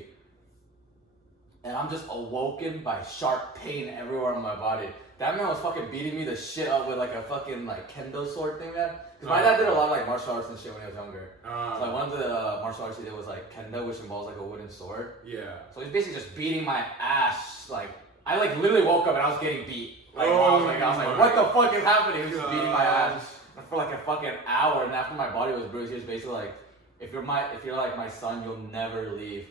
And I'm just awoken by sharp pain everywhere on my body. That man was fucking beating me the shit up with like a fucking like kendo sword thing, man. Cause my dad did a lot of like martial arts and shit when he was younger. So like one of the martial arts he did was like kendo, which involves like a wooden sword. Yeah. So he's basically just beating my ass. Like I like literally woke up and I was getting beat. Like I was like, what the fuck is happening? He was just beating my ass for like a fucking hour. And after my body was bruised, he was basically like, if you're like my son, you'll never leave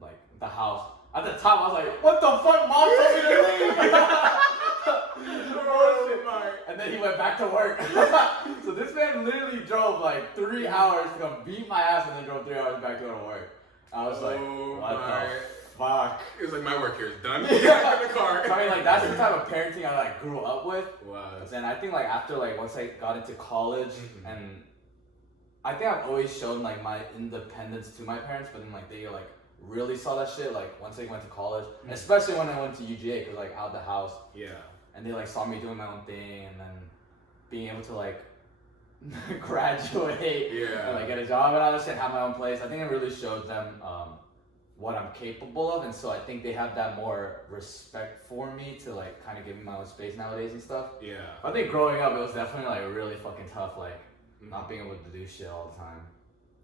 like the house. At the time, I was like, what the fuck, mom told me to leave. And then he went back to work. So this man literally drove like 3 hours to come beat my ass and then drove 3 hours back to go to work. I was like, what the fuck? It was like, my work here is done. Get in the car. So I mean, like that's the type of parenting I like grew up with. Wow. But then I think like after like once I got into college and I think I've always shown like my independence to my parents, but then like they like really saw that shit like once they went to college, especially when I went to UGA, cause like out the house. Yeah. And they like saw me doing my own thing, and then being able to like graduate and like get a job and all that shit, have my own place. I think it really showed them what I'm capable of, and so I think they have that more respect for me to like kind of give me my own space nowadays and stuff. Yeah. I think growing up it was definitely like really fucking tough, like not being able to do shit all the time.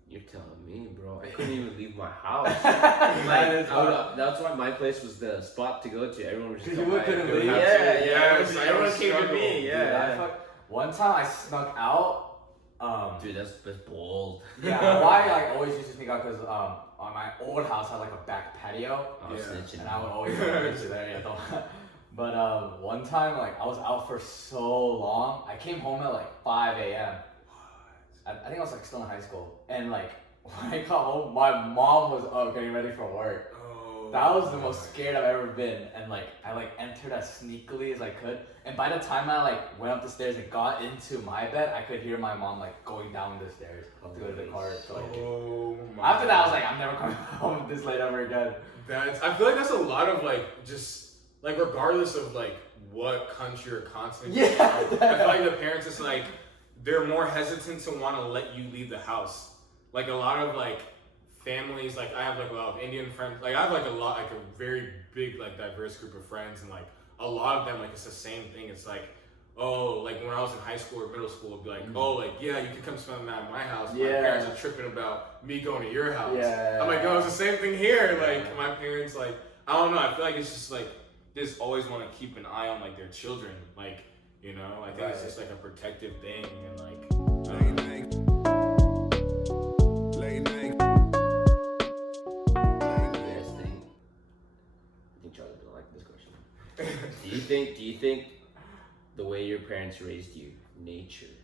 You're telling me, bro. I couldn't even leave my house. That's why my place was the spot to go to. Everyone was just couldn't leave. Everyone came to me. Yeah. One time I snuck out. Dude, that's bold. Yeah, why I like always used to sneak out because on my old house had like a back patio. And I would always go to there. But one time like I was out for so long. I came home at like 5 a.m. I think I was like still in high school, and like when I got home, my mom was up getting ready for work. That was the most scared I've ever been, and like I like entered as sneakily as I could, and by the time I like went up the stairs and got into my bed, I could hear my mom like going down the stairs to go to the car. So like, after that, I was like, I'm never coming home this late ever again. I feel like that's a lot of like just like regardless of like what country or continent. I feel like the parents just like. They're more hesitant to want to let you leave the house. Like a lot of like families, like I have like a lot of Indian friends. Like I have like a very big like diverse group of friends, and like a lot of them like it's the same thing. It's like, oh, like when I was in high school or middle school, it'd be like, oh, like yeah, you can come spend the night at my house. My parents are tripping about me going to your house. I'm like, oh, it's the same thing here. Like my parents, like I don't know. I feel like it's just like they just always want to keep an eye on like their children, like. You know, I think it's just like a protective thing, and like. I think Charlie don't like this question. Do you think the way your parents raised you, nature,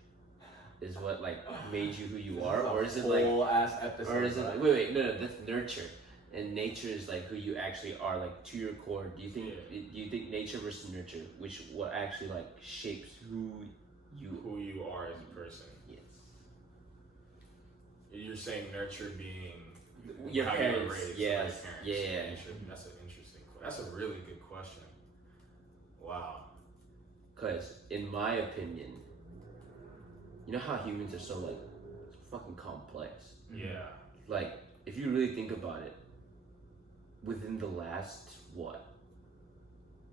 is what like made you who you are, or is it like ass episode? Or is it like, wait, no, that's nurture. And nature is like who you actually are, like to your core. Do you think nature versus nurture, which what actually like shapes who you are as a person? Yes. You're saying nurture being your how parents. You were raised, Yes. Parents. Yeah. That's an interesting. That's a really good question. Wow. Because in my opinion, you know how humans are so like fucking complex. Yeah. Like if you really think about it, within the last what?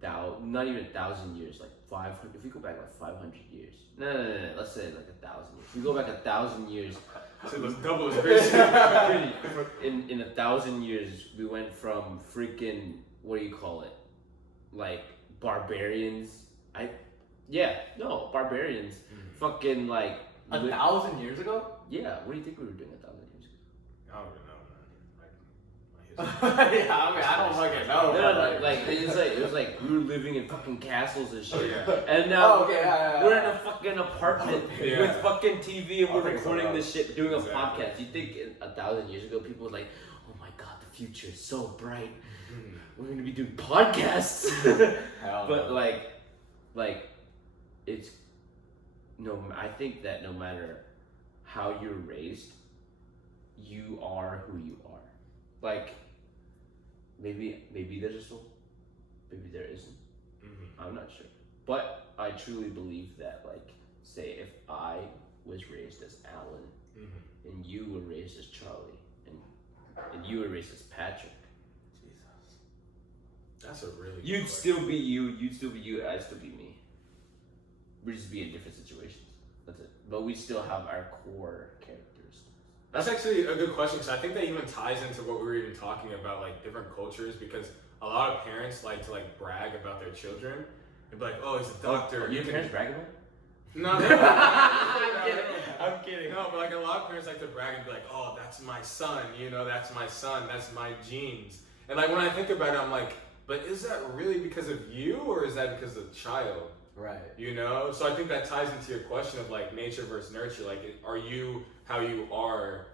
Not even 1,000 years, like 500. If we go back like 500 years, no. Let's say like 1,000 years. If we go back 1,000 years, So let's double his crazy. in 1,000 years, we went from freaking what do you call it? Like barbarians. Barbarians. Fucking like 1,000 years ago? yeah. What do you think we were doing 1,000 years ago? I don't even know, man. Yeah, I mean, I don't fucking know. No, like it was like we were living in fucking castles and shit. Oh, yeah. And now yeah. we're in a fucking apartment Yeah. with fucking TV and I'll we're take some recording of this shit, doing a Exactly. podcast. You think 1,000 years ago people were like, oh my god, the future is so bright. We're gonna be doing podcasts. Hell But no. like it's I think that no matter how you're raised, you are who you are. Like maybe there's a soul, maybe there isn't. I'm not sure, but I truly believe that, like, say if I was raised as Alan and you were raised as Charlie and you were raised as Patrick, That's a really good you'd question. still be you, I'd still be me. We'd just be in different situations. That's it. But we still have our core characteristics. That's actually a good question because I think that even ties into what we were even talking about, like different cultures, because a lot of parents like to like brag about their children. They'd be like, "Oh, he's a doctor." Your parents brag about it? No, I'm kidding. No, but like a lot of parents like to brag and be like, "Oh, that's my son. That's my son. That's my genes." And like when I think about it, I'm like, but is that really because of you or is that because of the child? Right. So I think that ties into your question of like nature versus nurture. Like, are you how you are,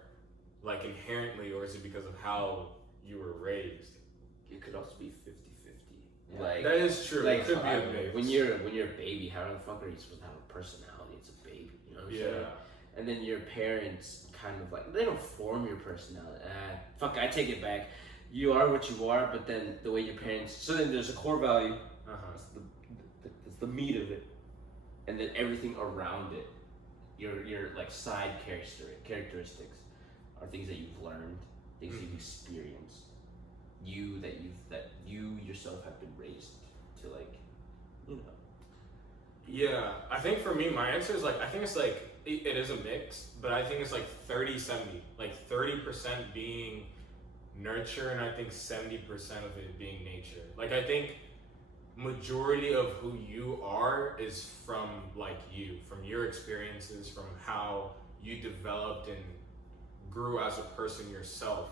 like inherently, or is it because of how you were raised? It could also be 50-50. Yeah. Like That is true. like, it could be a mix. when you're a baby, how the fuck are you supposed to have a personality? It's a baby, you know what I'm saying? And then your parents kind of like, they don't form your personality. Fuck, I take it back. You are what you are, but then the way your parents. So then there's a core value. It's the meat of it, and then everything around it, your like side characteristics, are things that you've learned, things you've experienced, that you yourself have been raised to, like, Yeah, I think for me, my answer is like, I think it's like, it is a mix, but I think it's like 30-70. Like 30% being nurture, and I think 70% of it being nature. Like, I think majority of who you are is from like from your experiences, from how you developed and grew as a person yourself.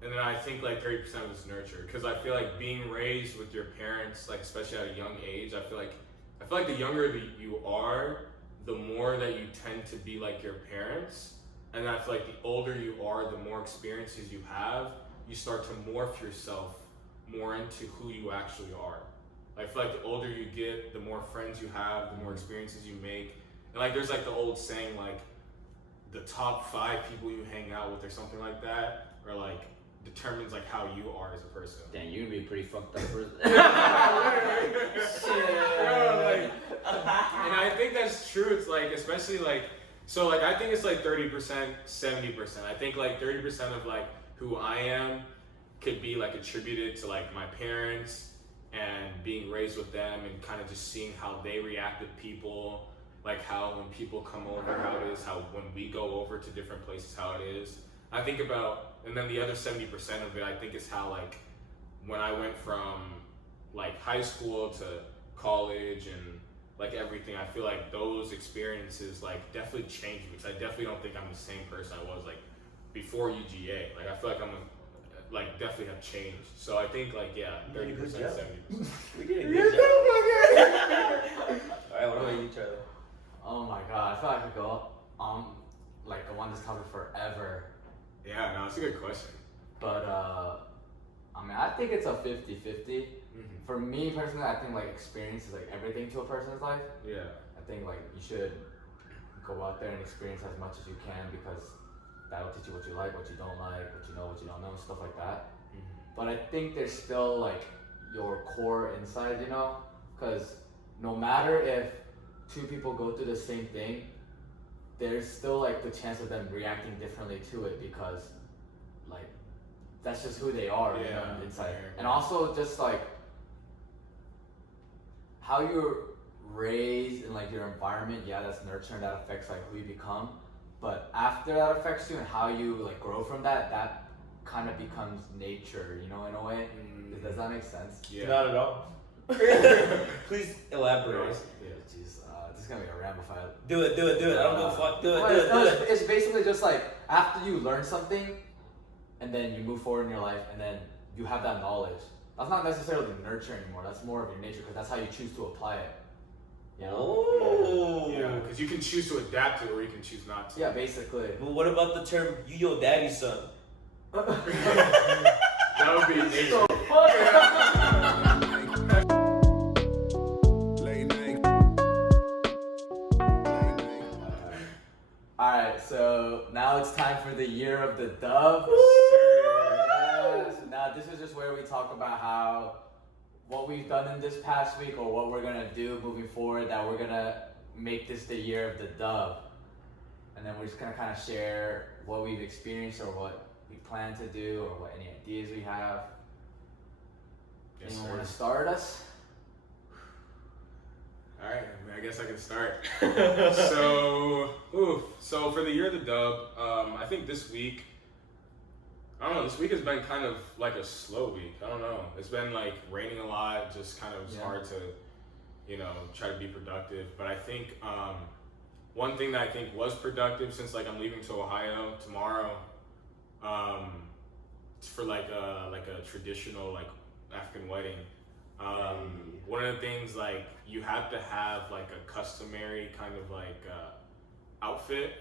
And then I think like 30% of it's nurture, because I feel like being raised with your parents, like especially at a young age, I feel like the younger that you are, the more that you tend to be like your parents. And I feel like the older you are, the more experiences you have, you start to morph yourself more into who you actually are. I feel like the older you get, the more friends you have, the more experiences you make. And like there's like the old saying, like the top 5 people you hang out with or something like that, or like determines like how you are as a person. damn, you're gonna be a pretty fucked up person. And I think that's true. It's like, especially like, so like I think it's like 30%, 70%. I think like 30% of like who I am could be like attributed to like my parents and being raised with them and kind of just seeing how they react with people, like how when people come over, how it is, how when we go over to different places, how it is. I think about, and then the other 70% of it, I think is how like when I went from like high school to college and like everything, I feel like those experiences like definitely changed me, because I definitely don't think I'm the same person I was like before UGA. Like I feel like I'm like definitely have changed. So I think like 30%, 70%. We did a good job. Alright, what about you, Charlie? Oh my god, I feel like I could go on like go on this topic forever. Yeah, no, it's a good question. But I mean, I think it's a 50-50. For me personally, I think like experience is like everything to a person's life. Yeah. I think like you should go out there and experience as much as you can, because that'll teach you what you like, what you don't like, what you don't know, stuff like that. But I think there's still like your core inside, because no matter if two people go through the same thing, there's still like the chance of them reacting differently to it because like that's just who they are, you know, inside. And also just like how you're raised in like your environment, that's nurturing, that affects like who you become. But after that affects you and how you like grow from that kind of becomes nature, you know, in a way. Does that make sense? Yeah. Not at all. Please elaborate. Yeah, jeez, this is gonna be a ramified. Do it. I don't go fuck. Do it. It's basically just like after you learn something, and then you move forward in your life, and then you have that knowledge. That's not necessarily nurture anymore. That's more of your nature because that's how you choose to apply it. You know? Oh. Yeah, because you can choose to adapt to it or you can choose not to. Yeah, basically. But what about the term "you your daddy's son"? That would be nature. Alright, so now it's time for the year of the dove. So now this is just where we talk about what we've done in this past week or what we're gonna do moving forward, that we're gonna make this the year of the dove. And then we're just gonna kind of share what we've experienced or what we plan to do or what any ideas we have. Yes, Anyone sir. want to start us? All right, I guess I can start. So for the year of the dove, I think this week, this week has been kind of like a slow week. I don't know. It's been like raining a lot, just kind of hard to, try to be productive. But I think one thing that I think was productive since like I'm leaving to Ohio tomorrow, for like a traditional like African wedding. One of the things like you have to have like a customary kind of like outfit,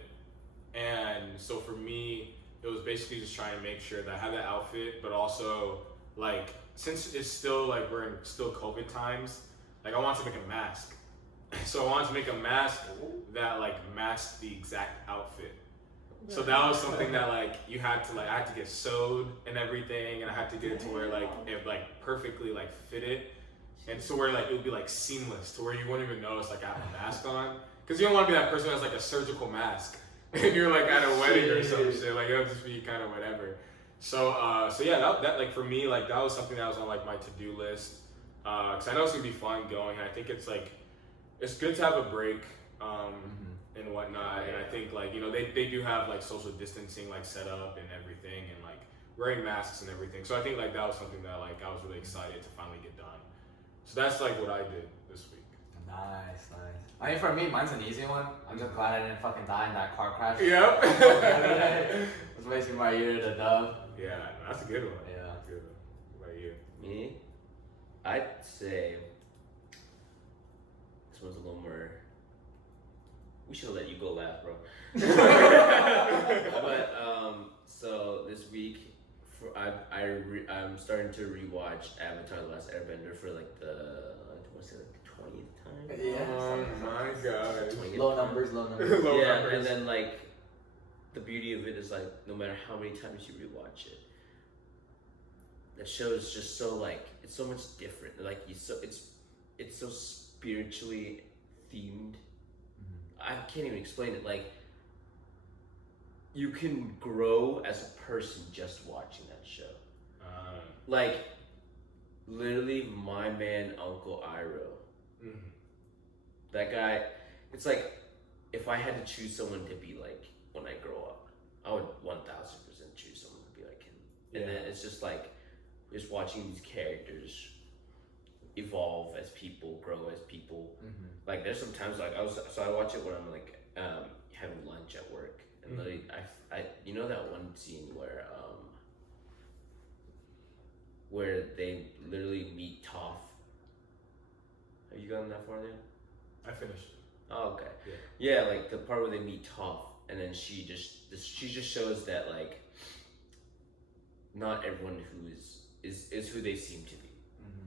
and so for me it was basically just trying to make sure that I had that outfit, but also like since it's still like we're in still COVID times, like I wanted to make a mask. So I wanted to make a mask that like matched the exact outfit. So that was something that like you had to like I had to get sewed and everything, and I had to get it to where like it like perfectly like fitted, and so where like it would be like seamless to where you wouldn't even notice like I have a mask on, because you don't want to be that person who has like a surgical mask and you're like at a wedding or some shit, like it'll just be kind of whatever. So yeah, that like for me like that was something that was on like my to-do list, because I know it's gonna be fun going, and I think it's like it's good to have a break. And whatnot, and I think like they do have like social distancing like set up and everything, and like wearing masks and everything. So I think like that was something that like I was really excited to finally get done. So that's like what I did this week. Nice. I mean, for me, mine's an easy one. I'm just glad I didn't fucking die in that car crash. Yep. It's basically my year to the dove. Yeah, that's a good one. Yeah. That's a good one. What about you? Me? I'd say this one's a little more. We should let you go last, bro. But so this week, I'm starting to rewatch Avatar: The Last Airbender for like the 20th time. Yeah. Oh my god. Low numbers. Low Yeah, numbers. and then like the beauty of it is like no matter how many times you rewatch it, the show is just so like it's so much different. Like it's so spiritually themed. I can't even explain it. Like, you can grow as a person just watching that show. Like, literally, my man, Uncle Iroh. That guy, it's like, if I had to choose someone to be like when I grow up, I would 1000% choose someone to be like him. And then it's just like, just watching these characters evolve as people, grow as people. Like there's sometimes like I watch it when I'm like having lunch at work, and literally I you know that one scene where they literally meet Toph. Have you gotten that far yet? I finished. Oh, okay. Yeah, like the part where they meet Toph, and then she just shows that like not everyone who is who they seem to be.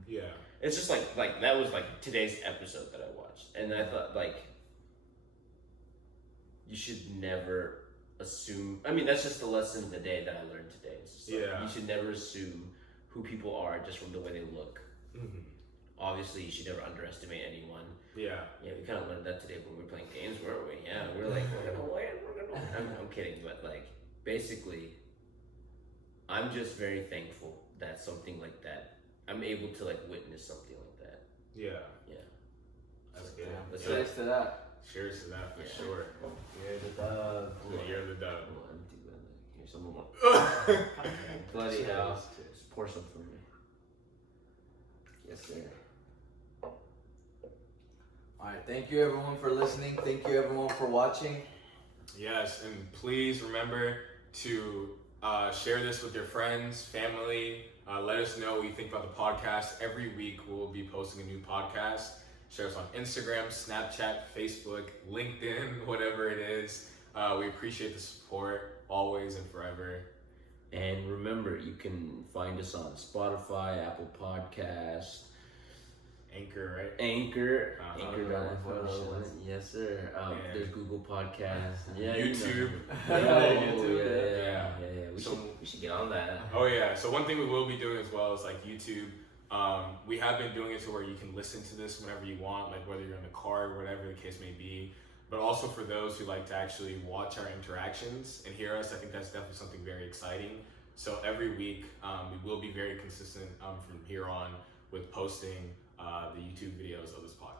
Yeah. It's just like that was like today's episode that I watched, and I thought like you should never assume. I mean, that's just the lesson of the day that I learned today. It's just like, you should never assume who people are just from the way they look. obviously you should never underestimate anyone. Yeah. Yeah, we kind of learned that today when we were playing games, weren't we? Yeah, we're like, we're gonna win. I'm kidding, but like, basically, I'm just very thankful that something like that, I'm able to like witness something like that. Yeah. Yeah. That's good. Let's Yeah. Cheers to that. Cheers to that for Yeah. sure. You're the dub. You're the dub. Oh, I'm too bad. Here's some more. Yeah. Bloody hell. Cheers. Just pour some for me. Yes, sir. Alright, thank you everyone for listening. Thank you everyone for watching. Yes, and please remember to share this with your friends, family. Let us know what you think about the podcast. Every week we'll be posting a new podcast. Share us on Instagram, Snapchat, Facebook, LinkedIn, whatever it is. We appreciate the support always and forever. And remember, you can find us on Spotify, Apple Podcasts, Anchor, right? Anchor, Uh-huh. Anchor.fm. Yes, sir. Yeah. There's Google Podcasts. Yeah, YouTube. Yeah, YouTube. yeah. We should get on that. Oh yeah. So one thing we will be doing as well is like YouTube. We have been doing it to where you can listen to this whenever you want, like whether you're in the car or whatever the case may be. But also for those who like to actually watch our interactions and hear us, I think that's definitely something very exciting. So every week we will be very consistent from here on with posting the YouTube videos of this podcast.